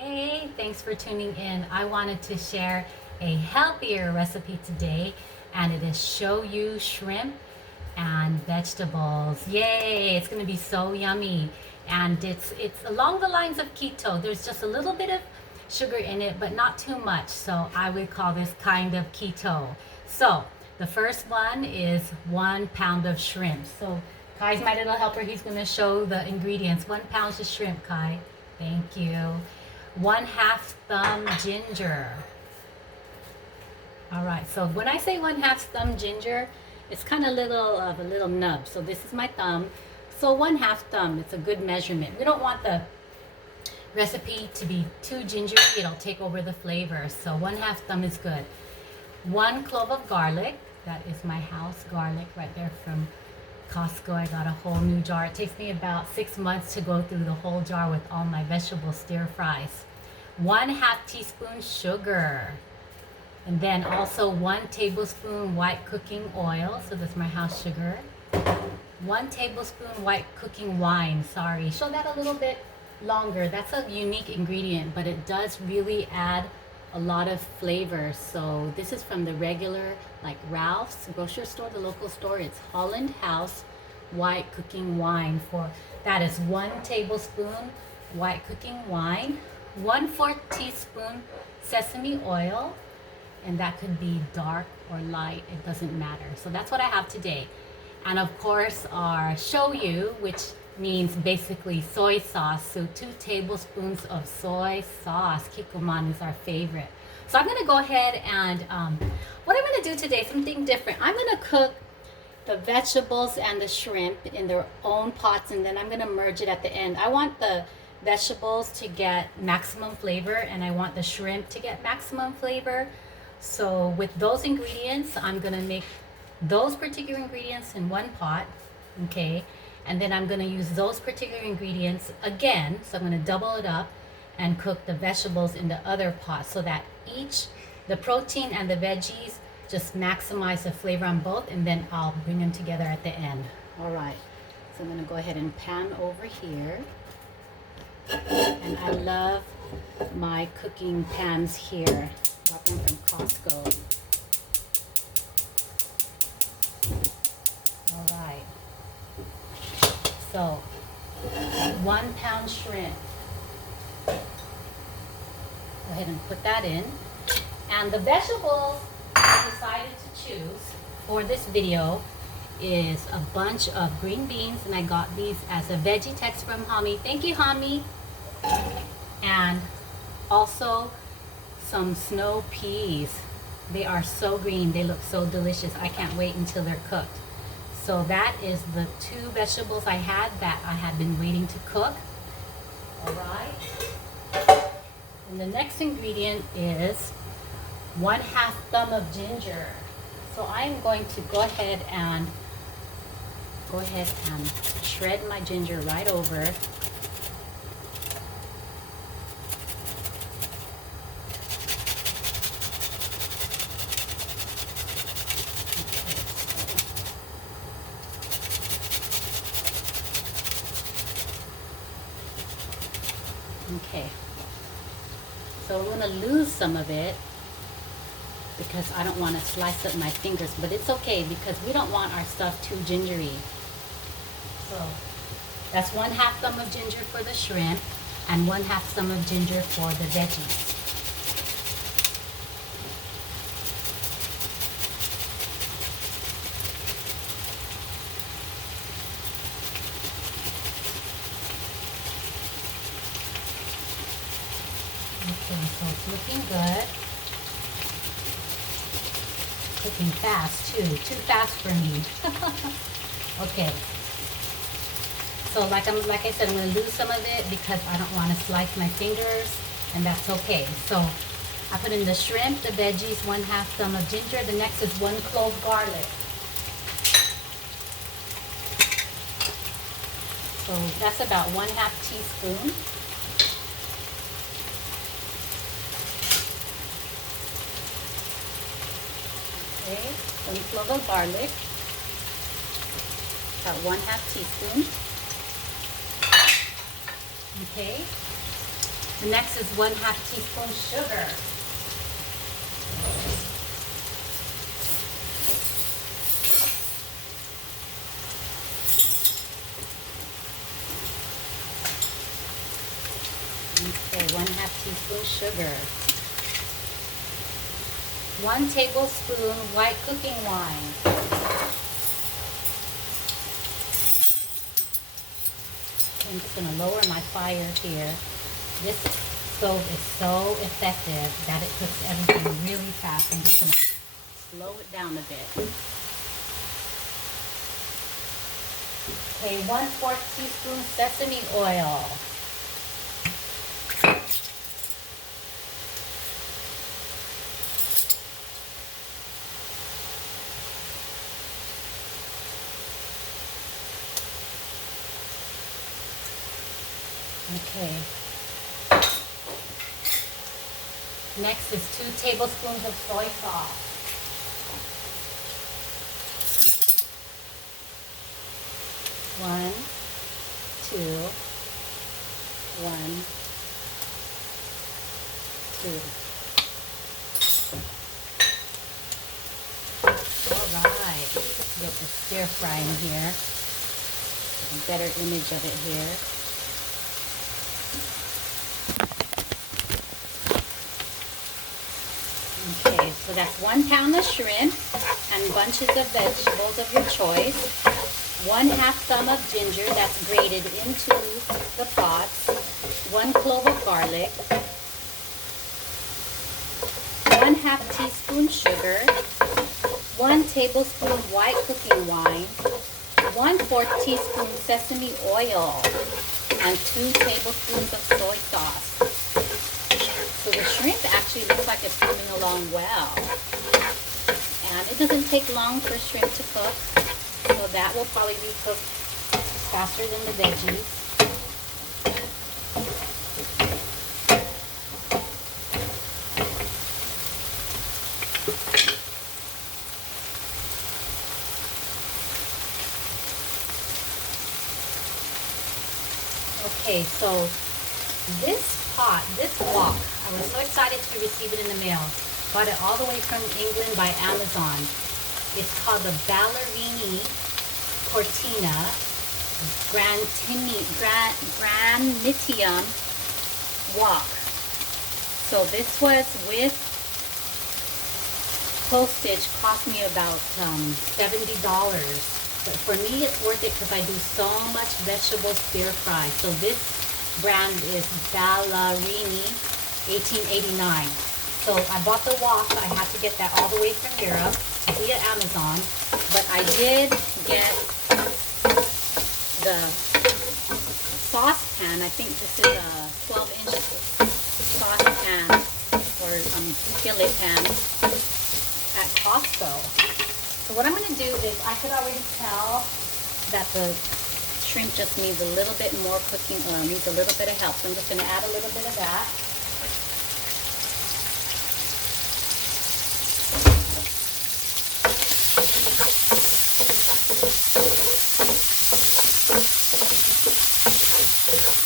Hey, thanks for tuning in. I wanted to share a healthier recipe today, and it is shoyu shrimp and vegetables. Yay, it's going to be so yummy. And it's along the lines of keto. There's just a little bit of sugar in it, but not too much. So I would call this kind of keto. So the first one is 1 pound of shrimp. So Kai's my little helper. He's going to show the ingredients. 1 pound of shrimp, Kai. Thank you. 1/2 thumb ginger. All right, so when I say 1/2 thumb ginger, it's kind of little of a little nub. So this is my thumb. So 1/2 thumb, it's a good measurement. We don't want the recipe to be too gingery. It'll take over the flavor. So 1/2 thumb is good. 1 clove of garlic. That is my house garlic right there from Costco. I got a whole new jar. It takes me about 6 months to go through the whole jar with all my vegetable stir fries. 1/2 teaspoon sugar. And then also 1 tablespoon white cooking oil. So that's my house sugar. 1 tablespoon white cooking wine. Sorry, show that a little bit longer. That's a unique ingredient, but it does really add a lot of flavor. So this is from the regular, like Ralph's grocery store, the local store. It's Holland House white cooking wine. For that is 1 tablespoon white cooking wine, 1/4 teaspoon sesame oil, and that could be dark or light, it doesn't matter. So that's what I have today. And of course our shoyu, which means basically soy sauce. So 2 tablespoons of soy sauce. Kikkoman is our favorite. So I'm going to go ahead and what I'm going to do today, something different. I'm going to cook the vegetables and the shrimp in their own pots, and then I'm going to merge it at the end. I want the vegetables to get maximum flavor, and I want the shrimp to get maximum flavor. So with those ingredients, I'm going to make those particular ingredients in one pot, okay? And then I'm going to use those particular ingredients again. So I'm going to double it up and cook the vegetables in the other pot so that the protein and the veggies just maximize the flavor on both, and then I'll bring them together at the end. All right, so I'm going to go ahead and pan over here. And I love my cooking pans here. Got them from Costco. All right. So, 1 pound shrimp. Go ahead and put that in. And the vegetables I decided to choose for this video is a bunch of green beans, and I got these as a veggie text from Hami. Thank you, Hami. And also some snow peas. They are so green. They look so delicious. I can't wait until they're cooked. So that is the 2 vegetables I had that I had been waiting to cook. All right. And the next ingredient is 1/2 thumb of ginger. So I'm going to go ahead and shred my ginger right over. Okay, so I'm going to lose some of it because I don't want to slice up my fingers, but it's okay because we don't want our stuff too gingery. So that's 1/2 thumb of ginger for the shrimp and 1/2 thumb of ginger for the veggies. Okay, so it's looking good. Cooking fast too fast for me. Okay, so like I said, I'm going to lose some of it because I don't want to slice my fingers, and that's okay. So I put in the shrimp, the veggies, 1/2 thumb of ginger. The next is 1 clove garlic. So that's about 1/2 teaspoon. Okay, 1 clove of garlic, about 1/2 teaspoon. Okay, The next is 1/2 teaspoon sugar. Okay, 1/2 teaspoon sugar. 1 tablespoon white cooking wine. I'm just going to lower my fire here. This stove is so effective that it cooks everything really fast. I'm just going to slow it down a bit. Okay, 1/4 teaspoon sesame oil. Okay. Next is 2 tablespoons of soy sauce. One, two, 1, 2. All right. Get the stir fry in here. A better image of it here. Okay, so that's 1 pound of shrimp and bunches of vegetables of your choice. 1/2 thumb of ginger that's grated into the pots. 1 clove of garlic. 1/2 teaspoon sugar. 1 tablespoon white cooking wine. 1/4 teaspoon sesame oil. And 2 tablespoons of soy sauce. So the shrimp actually looks like it's coming along well. And it doesn't take long for shrimp to cook. So that will probably be cooked faster than the veggies. Okay, so this wok, I was so excited to receive it in the mail. Got it all the way from England by Amazon. It's called the Ballerini Cortina Granitium Wok. So this was with postage, cost me about $70. But for me, it's worth it because I do so much vegetable stir fry. So this brand is Ballerini 1889. So I bought the wok. I had to get that all the way from Europe via Amazon. But I did get the saucepan. I think this is a 12-inch saucepan or skillet pan at Costco. So what I'm going to do is, I could already tell that the shrimp just needs a little bit more cooking, or needs a little bit of help. So I'm just going to add a little bit of that.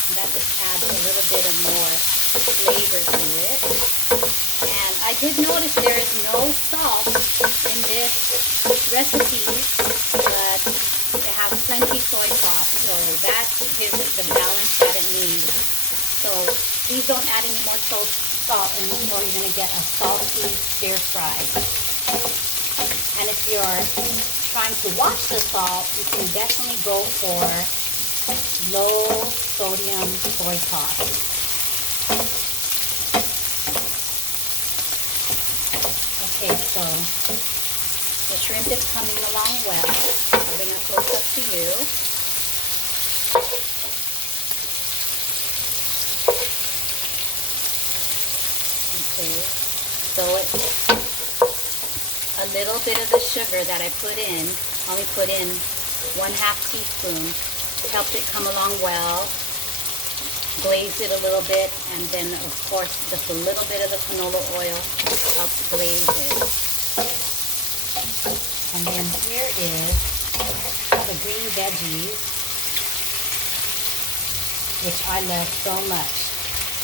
And that just adds a little bit of more flavor to it. And I did notice there is no salt in this recipe, but it has plenty soy sauce, so that gives it the balance that it needs. So please don't add any more salt or you're going to get a salty stir fry. And if you're trying to watch the salt, you can definitely go for low sodium soy sauce. Okay, so the shrimp is coming along well. I'll bring it close up to you. Okay, so it's a little bit of the sugar that I put in, only put in 1/2 teaspoon, helped it come along well. Glaze it a little bit, and then of course just a little bit of the canola oil helps glaze it. And then here is the green veggies, which I love so much.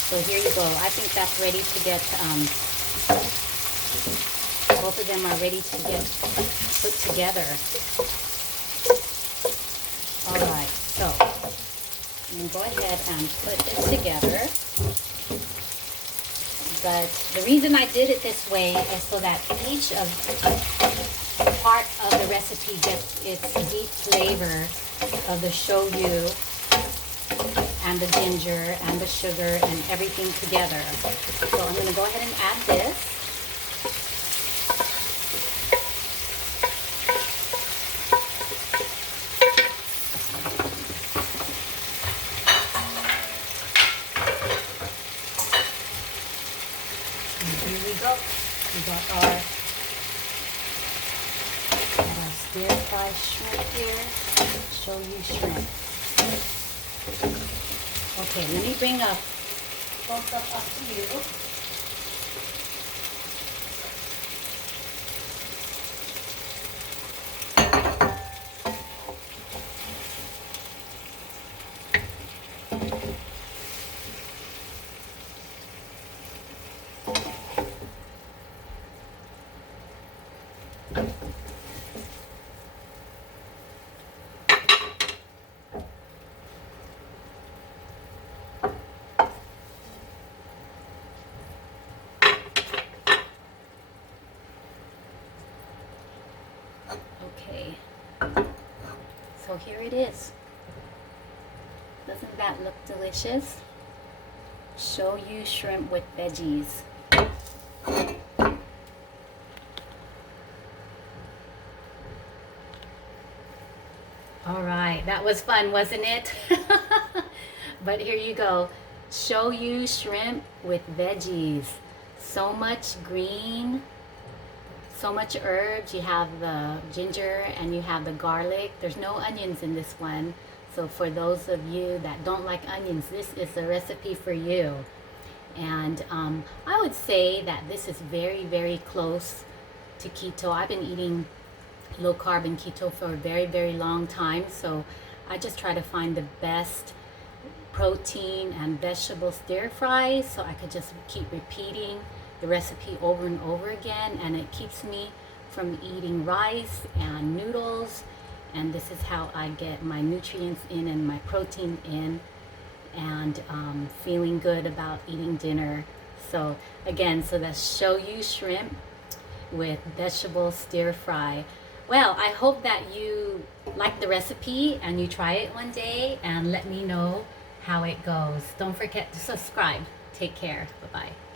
So here you go. I think that's ready to get, both of them are ready to get put together. All right, so I'm going to go ahead and put this together. But the reason I did it this way is so that each of part of the recipe gets its deep flavor of the shoyu and the ginger and the sugar and everything together. So I'm going to go ahead and add this. Here we go. We got our stir fry shrimp here. Shoyu shrimp. Okay, let me bring both up to you. Okay, so here it is. Doesn't that look delicious? Shoyu shrimp with veggies. All right, that was fun, wasn't it? But here you go. Shoyu shrimp with veggies. So much green. So much herbs. You have the ginger and you have the garlic. There's no onions in this one. So for those of you that don't like onions, this is the recipe for you. And I would say that this is very, very close to keto. I've been eating low carb and keto for a very, very long time. So I just try to find the best protein and vegetable stir fries so I could just keep repeating the recipe over and over again, and it keeps me from eating rice and noodles, and this is how I get my nutrients in and my protein in, and feeling good about eating dinner. So again, so that's shoyu shrimp with vegetable stir fry. Well, I hope that you like the recipe and you try it one day and let me know how it goes. Don't forget to subscribe. Take care. Bye-bye.